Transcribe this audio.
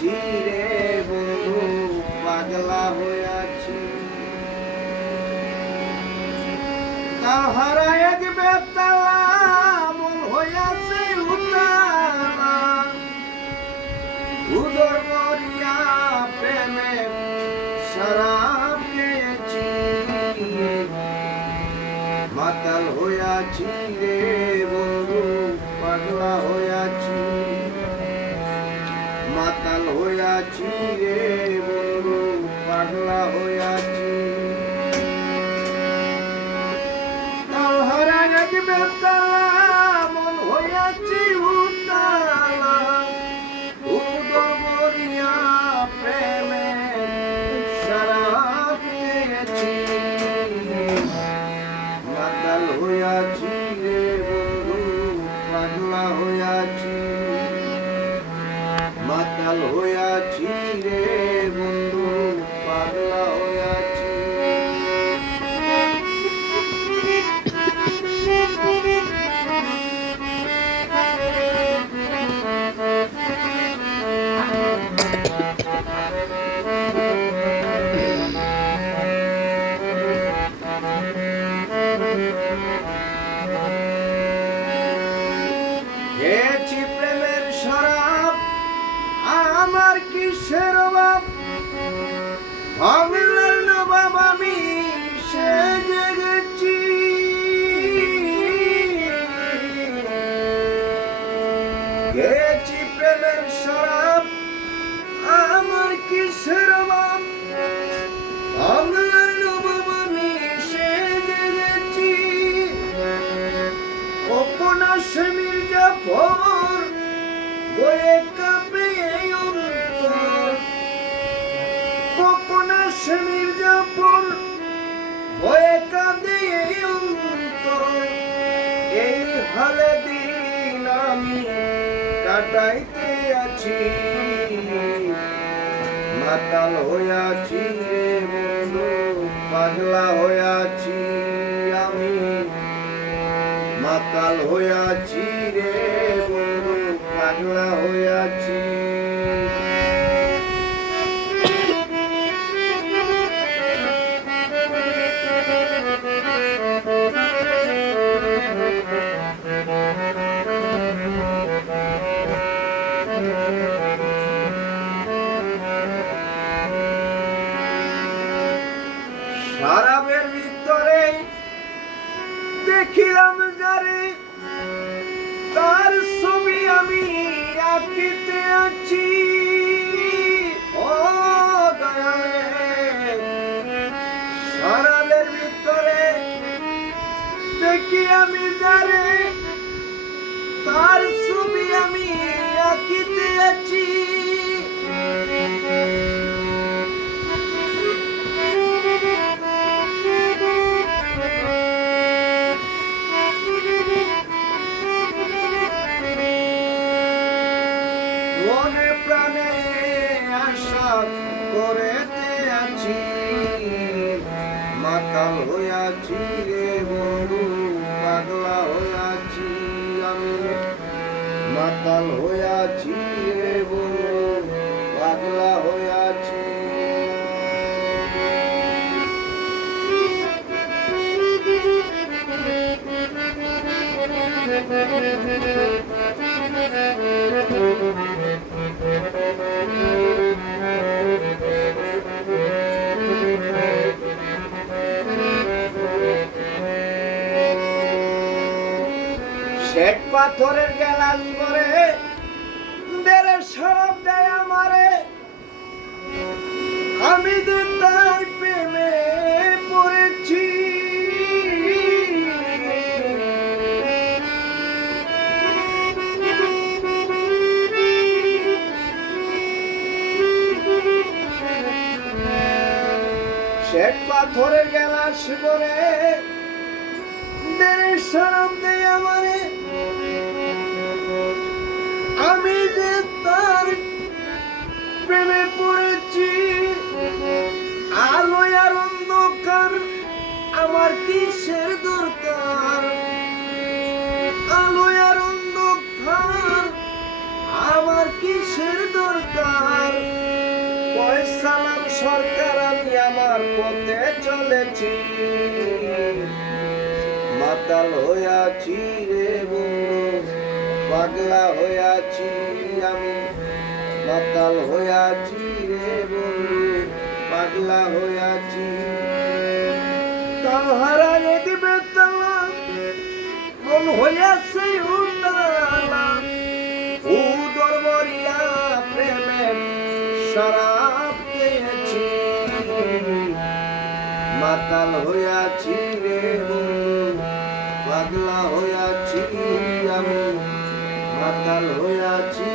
হইয়াছি রে বন্ধু, পাগলা হইয়াছি। তাহারা এক বেতালা মন হইয়াছে উতালা, উদর মরিয়া প্রেমে শরাব খেয়েছি। মাতাল হইয়াছি রে বন্ধু, পাগলা হইয়াছি। মাতাল হইয়াছি রে বন্ধু, পাগলা হইয়াছি। তাহারা এক বেতালা মন হইয়াছি উতালা, উদর মরিয়া প্রেমে শরাব খেয়েছি। মাতাল হইয়াছি রে বন্ধু, পাগলা হইয়াছি। মাতাল হইয়াছি রে বন্ধু, পাগলা হইয়াছি। খেয়েছি প্রেমের শরাব, আমার কিসের অভাব, ভাঙলেন নবাব আমি সেজে গেছি। খেয়েছি প্রেমের শরাব, আমার কিসের অভাব, ভাঙলেন নবাব আমি সেজে গেছি। কখন আসে মির্জাফর, বয়ে কাঁপে এই অন্তর। কখন আসে মির্জাফর, বয়ে কাঁদে এই অন্তর। এই হালে দিন আমি কাটাইতে আছি। মাতাল হইয়াছি রে বন্ধু, পাগলা হইয়াছি আমি। মাতাল হইয়াছি রে বন্ধু, পাগলা হইয়াছি। শরাবের ভিতরে দেখিলাম যারে, তার ছবি আমি আঁকিতে আছি। ও দয়াল রে, শরাবের ভিতরে দেখি আমি যারে, তার ছবি আমি আঁকিতে আছি। মনে প্রাণে আশা করেতে আছি। মাতাল হইয়াছি রে বন্ধু, পাগলা হইয়াছি আমি। মাতাল হইয়াছি রে বন্ধু, পাগলা হইয়াছি। শ্বেত পাথরের গেলাস ভরে দেরে সব দেয় আমারে। আমি যে তার প্রেমে পড়েছি। শ্বেত পাথরের গেলাস ভরে দেরে সব দেয় আমারে। আমি যে তার প্রেমে পড়েছি। আলো আর অন্ধকার আমার কিসের দরকার, আলো আর অন্ধকার আমার কিসের দরকার। সালাম সরকার আমি আমার পথে চলেছি মাতাল হইয়াছি রে বন্ধু পাগলা হইয়াছি আমি মাতাল হইয়াছি রে বন্ধু পাগলা হইয়াছি তাহারা দিবে তালা মন হইয়াছে উতালা উদর বরিয়া প্রেমের শরাব খেয়েছি মাতাল হইয়াছি রে বন্ধু পাগলা হইয়াছি আমি মাতাল হইয়াছি